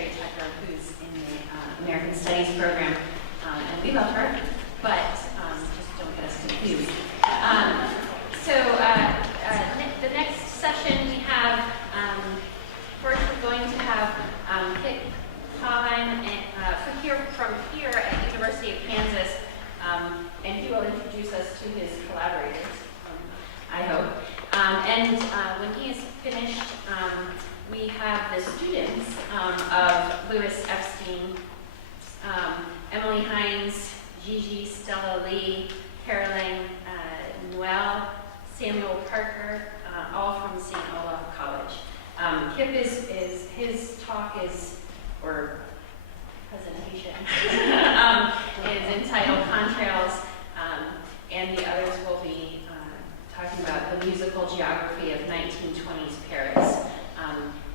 Sherry Tucker, who's in the American Studies program, and we love her, but just don't get us confused. The next session we have, first we're going to have Kip Hahn from here at University of Kansas, and he will introduce us to his collaborators, I hope. When he is finished, we have the students of Louis Epstein, Emily Hines, Gigi, Stella Lee, Caroline Noel, Samuel Parker, all from St. Olaf College. Kip his talk or presentation, is entitled Contrails, and the others will be talking about the musical geography of 1920s Paris.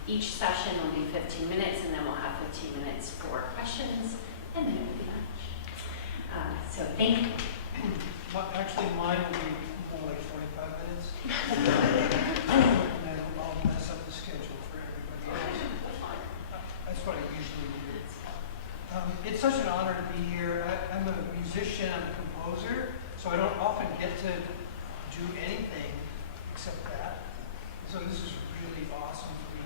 Each session will be 15 minutes, and then we'll have 15 minutes for questions, and then it will be lunch. So thank you. Actually, mine will be more like 45 minutes. And then I'll mess up the schedule for everybody else. That's what I usually do. It's such an honor to be here. I'm a musician, I'm a composer, so I don't often get to do anything except that. So this is really awesome for me.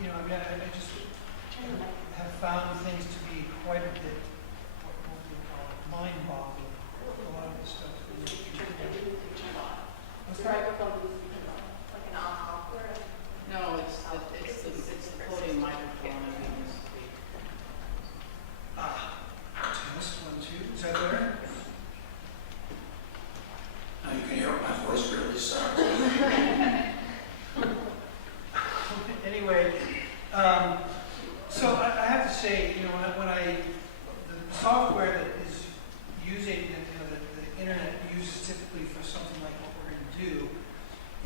I just have found things to be quite a bit, what do you call it, mind-boggling. A lot of the stuff that we're doing. What's that? Like an off No, it's the podium microphone. Test 1, 2. Is that better? Now you can hear my voice really sounds. Anyway, so I have to say, the software that is using, the internet uses typically for something like what we're going to do,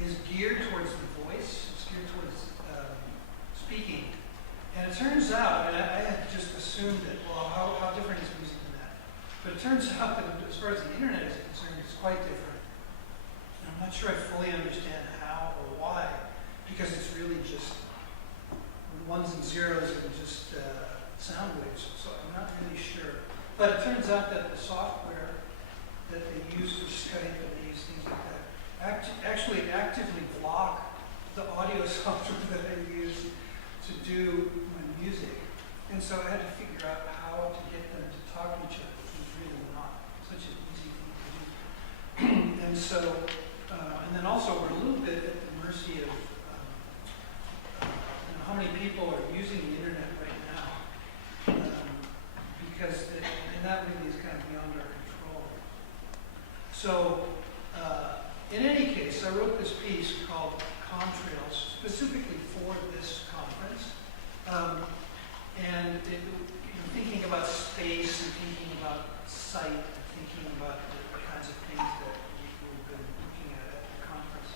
is geared towards the voice. It's geared towards speaking. And it turns out, and I had just assumed that, well, how different is music than that? But it turns out that as far as the internet is concerned, it's quite different. And I'm not sure I fully understand how or why, because it's really just ones and zeros and just sound waves. So I'm not really sure. But it turns out that the software that they use for Skype and they use things like that actually actively block the audio software that I use to do my music. And so I had to figure out how to get them to talk to each other, which was really not such an easy thing to do. And so, and then also we're a little bit at the mercy of how many people are using the internet right now, because and that really is kind of beyond our control. So, in any case, I wrote this piece called Contrails specifically for this conference, and thinking about space and thinking about sight and thinking about the kinds of things that we've been looking at the conference.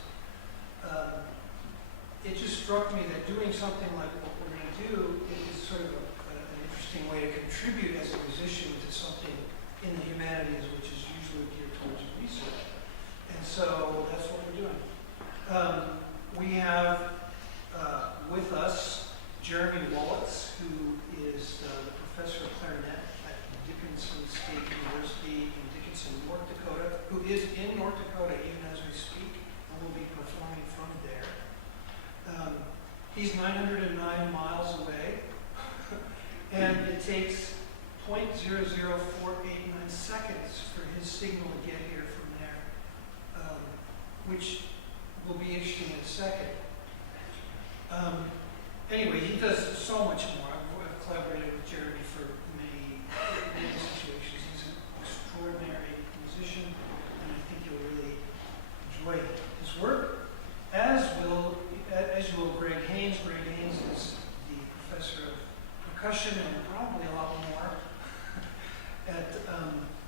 It just struck me that doing something like what we're going to do is sort of an interesting way to contribute as a musician to something in the humanities, which is usually geared towards research. And so that's what we're doing. We have with us Jeremy Wolitz, who is the professor of clarinet at Dickinson State University in Dickinson, North Dakota, who is in North Dakota even as we speak, and will be performing from there. He's 909 miles away, and it takes 0.00489 seconds for his signal to get here from there, which will be interesting in a second. Anyway, he does so much more. I've collaborated with Jeremy for many situations. He's an extraordinary musician, and I think you'll really enjoy his work, as you will Greg Haynes. Greg Haynes is the professor of percussion and probably a lot more at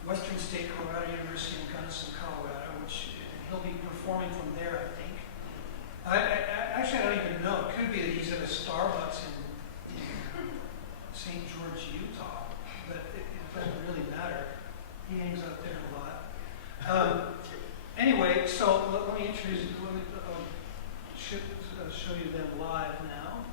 Western State Colorado University in Gunnison, Colorado, which he'll be performing from there, I think. Actually, I don't even know. It could be that he's at a Starbucks in St. George, Utah, but it doesn't really matter. He hangs out there a lot. Anyway, so let me introduce, show you them live now.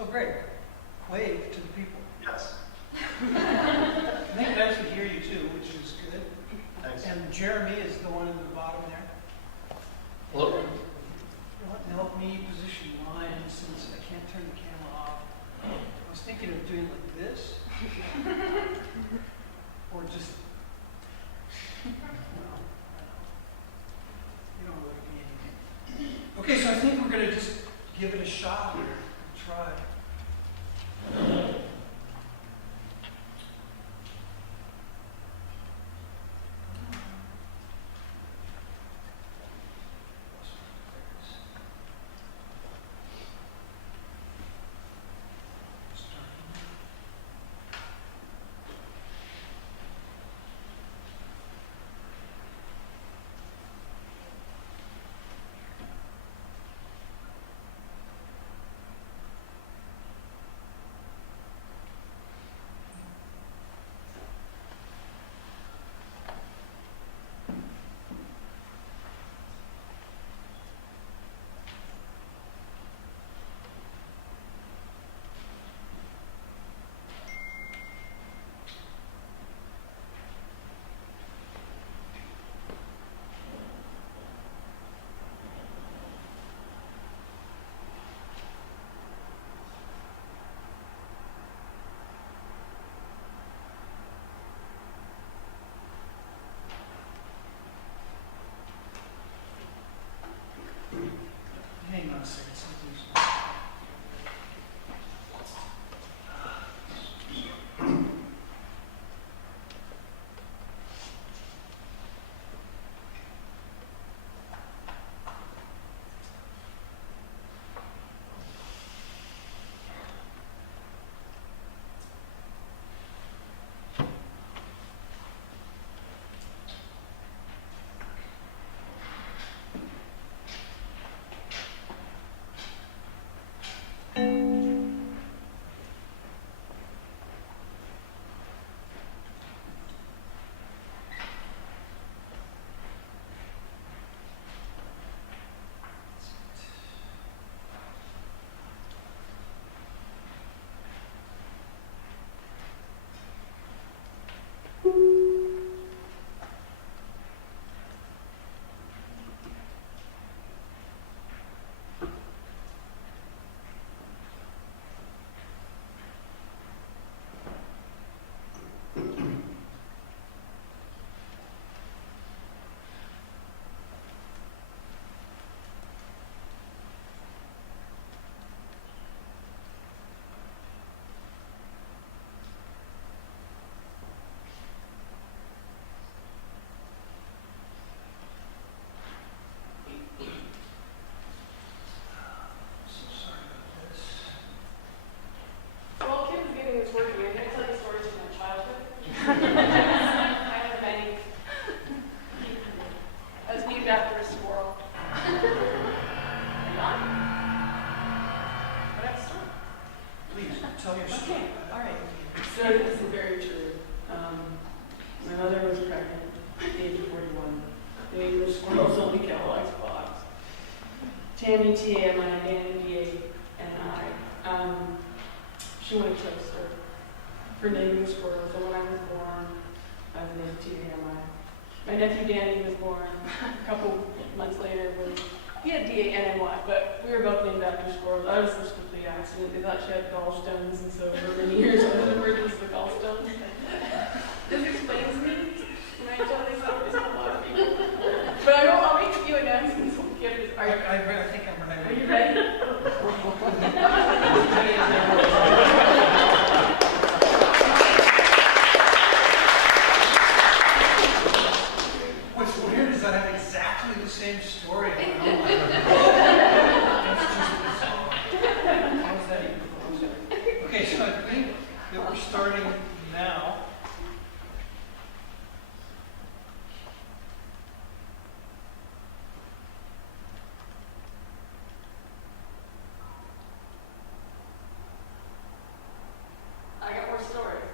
So Greg, wave to the people. Yes. I think they actually hear you too, which is good. Thanks. And Jeremy is the one in the bottom there. Hello? You'll have to help me position mine since I can't turn the camera off. I was thinking of doing like this. Or just, well, you don't really need anything. Okay, so I think we're going to just give it a shot here and try. Hang on a second. Something's... Well, Kim was getting this working. I'm going to tell you stories from my childhood. I have many. I was named after a squirrel. Are you on? What else? Please, tell your story. Okay, all right. So this is very true. My mother was pregnant at the age of 41. The English squirrels only Kellogg's box. Tammy, T-A-M-I, Dan, D-A-N-I. She wanted toaster for naming squirrels. So when I was born, I was named T-A-M-I. My nephew Danny was born a couple months later. He had D-A-N-N-Y, but we were both named after squirrels. I was just complete accident. They thought she had gallstones, and so for many years I was referred to as the gallstones. This explains me when I tell these stories to a lot of people. But I'll make a few announcements. I think I'm ready. Are you ready? What's weird is I have exactly the same story. How is that even possible? Okay, so I think that we're starting now. I got more stories.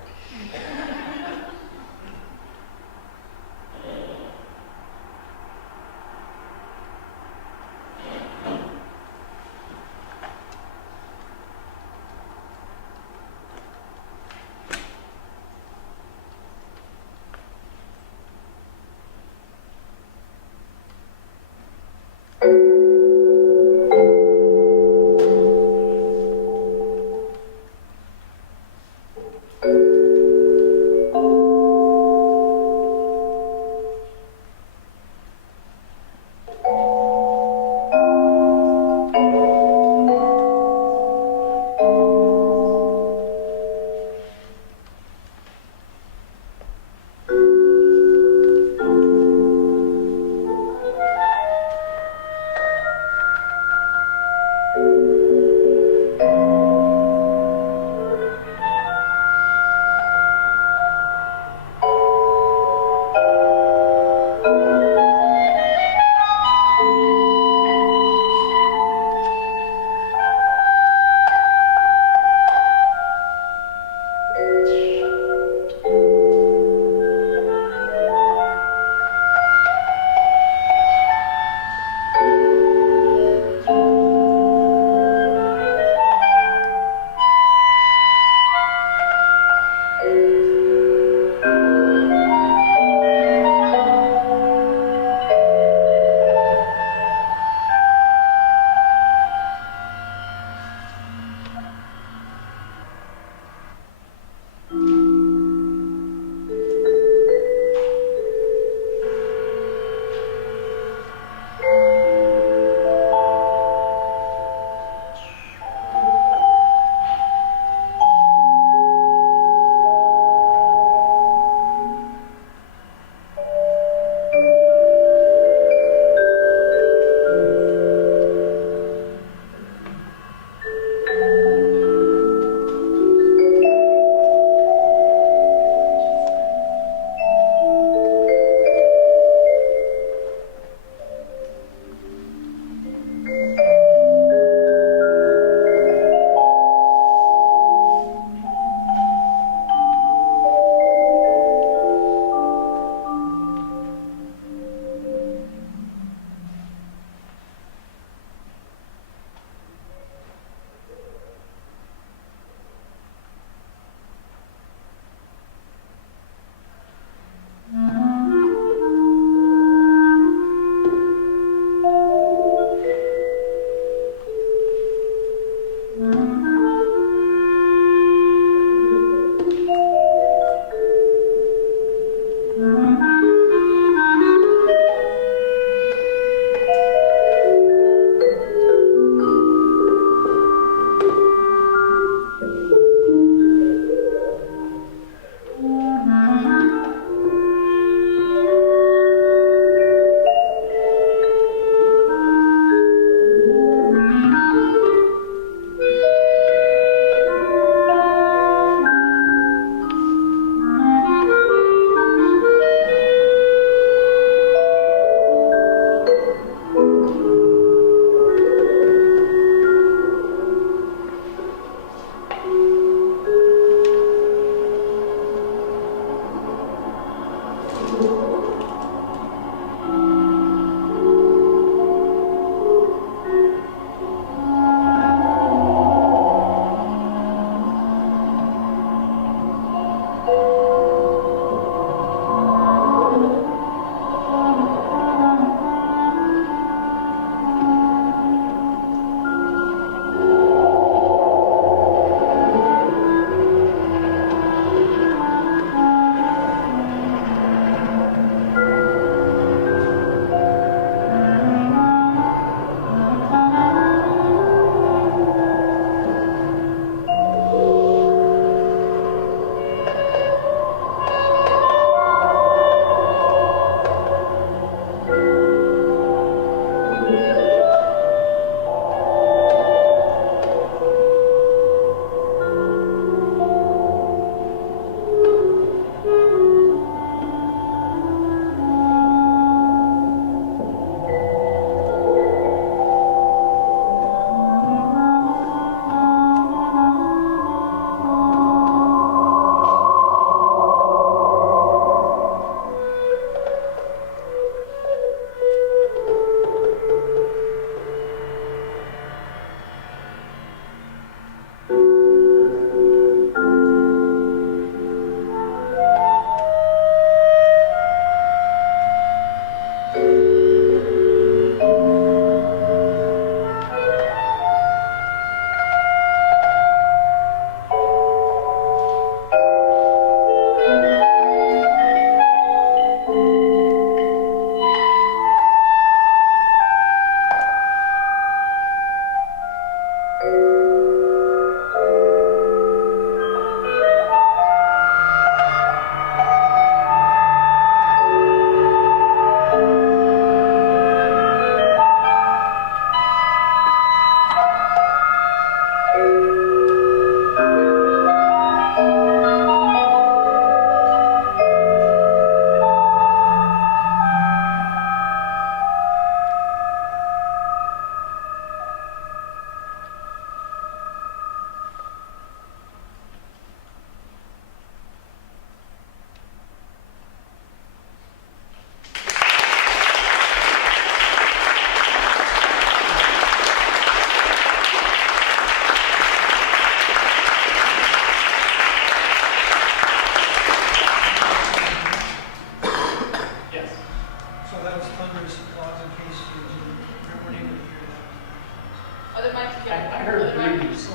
I heard babies.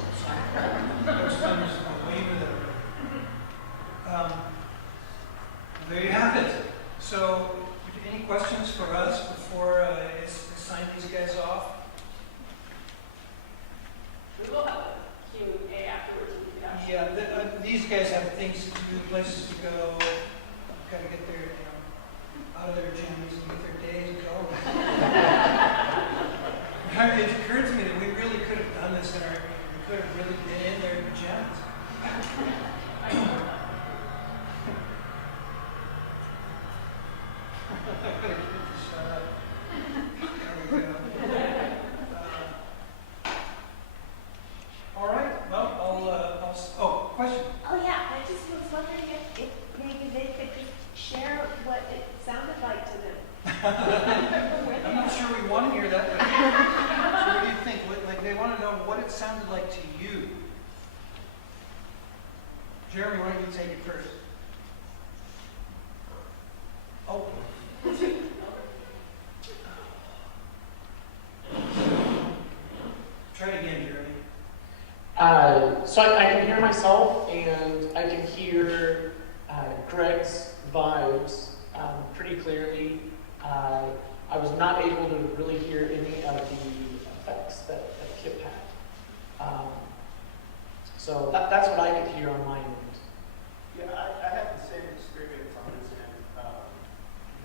Those thumbs are way over there. There you have it. So, any questions for us before I sign these guys off? We will have a Q&A afterwards. We can ask. Yeah, these guys have things to do, places to go, gotta get their, out of their jammies and get their days going. It occurred to me that we really could have done this we could have really been in their pajamas. I know. Shut up. There we go. All right, well, oh, question? Oh, yeah, I just was wondering if maybe they could just share what it sounded like to them. I'm not sure we want to hear that, but so what do you think? Like, they want to know what it sounded like to you. Jeremy, why don't you take it first? Oh. Try it again, Jeremy. So I can hear myself and I can hear Greg's vibes pretty clearly. I was not able to really hear any of the effects that Kip had. So that's what I could hear on my end. Yeah, I had the same experience on this end.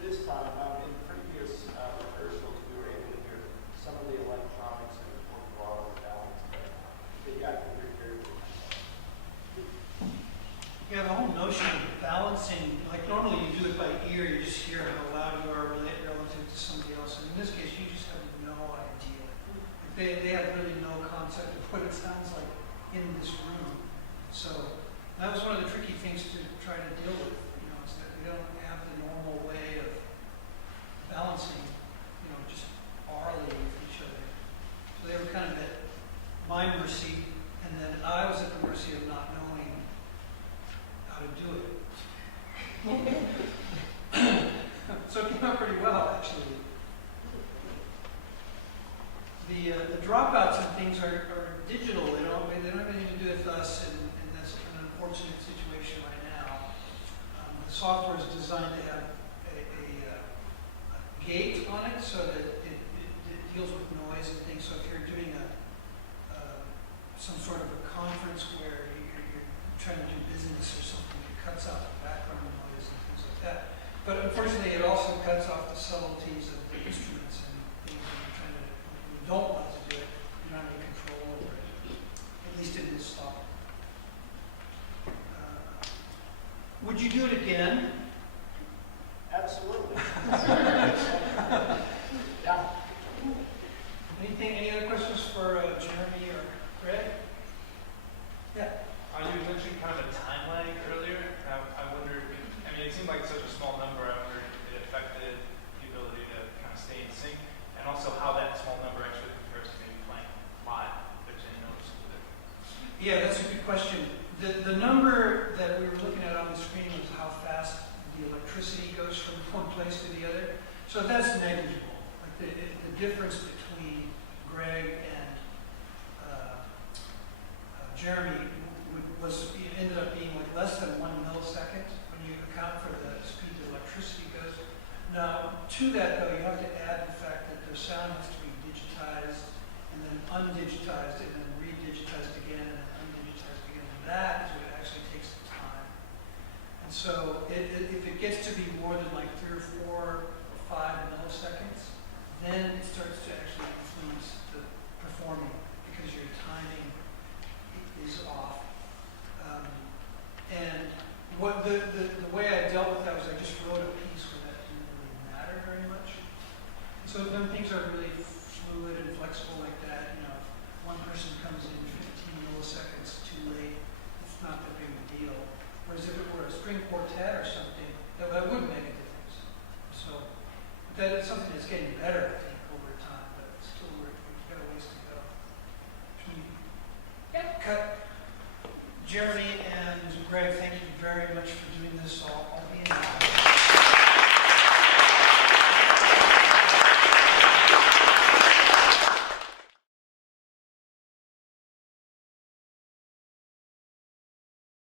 This time, in previous rehearsals, we were able to hear some of the electronics and the more broader balance, but they got to hear very good. Yeah, the whole notion of balancing, like normally you do it by ear, you just hear how loud you are relative to somebody else. And in this case, you just have no idea. They have really no concept of what it sounds like in this room. So that was one of the tricky things to try to deal with, is that we don't have the normal way of balancing, just orally with each other. So they were kind of at my mercy, and then I was at the mercy of not knowing how to do it. So it came out pretty well, actually. The dropouts and things are digital. They don't have anything to do with us, and that's an unfortunate situation right now. The software is designed to have a gate on it so that it deals with noise and things. So if you're doing some sort of a conference where you're trying to do business or something, it cuts out the background noise and things like that. But unfortunately, it also cuts off the subtleties of the instruments and things when you don't want to do it, you don't have any control over it, at least in this software. Would you do it again? Absolutely. Yeah. Any other questions for Jeremy or Greg? Yeah. You mentioned kind of a time lag earlier. I wonder, it seemed like such a small number. I wonder if it affected the ability to kind of stay in sync, and also how that small number actually compares to maybe playing live. If there's any noticeable difference. Yeah, that's a good question. The number that we were looking at on the screen was how fast the electricity goes from one place to the other. So that's negligible. Like the difference between Greg and Jeremy ended up being like less than 1 millisecond when you account for the speed the electricity goes. Now, to that though, you have to add the fact that the sound has to be digitized and then undigitized and then redigitized again and then undigitized again. And that is what actually takes the time. And so if it gets to be more than like 3 or 4 or 5 milliseconds, then it starts to actually influence the performing because your timing is off. And what the way I dealt with that was I just wrote a piece where that didn't really matter very much. So when things are really fluid and flexible like that, if one person comes in 15 milliseconds too late, it's not that big a deal. Whereas if it were a string quartet or something, that would make a difference. So that is something that's getting better, I think, over time, but still we've got a ways to go. Should we cut? Jeremy and Greg, thank you very much for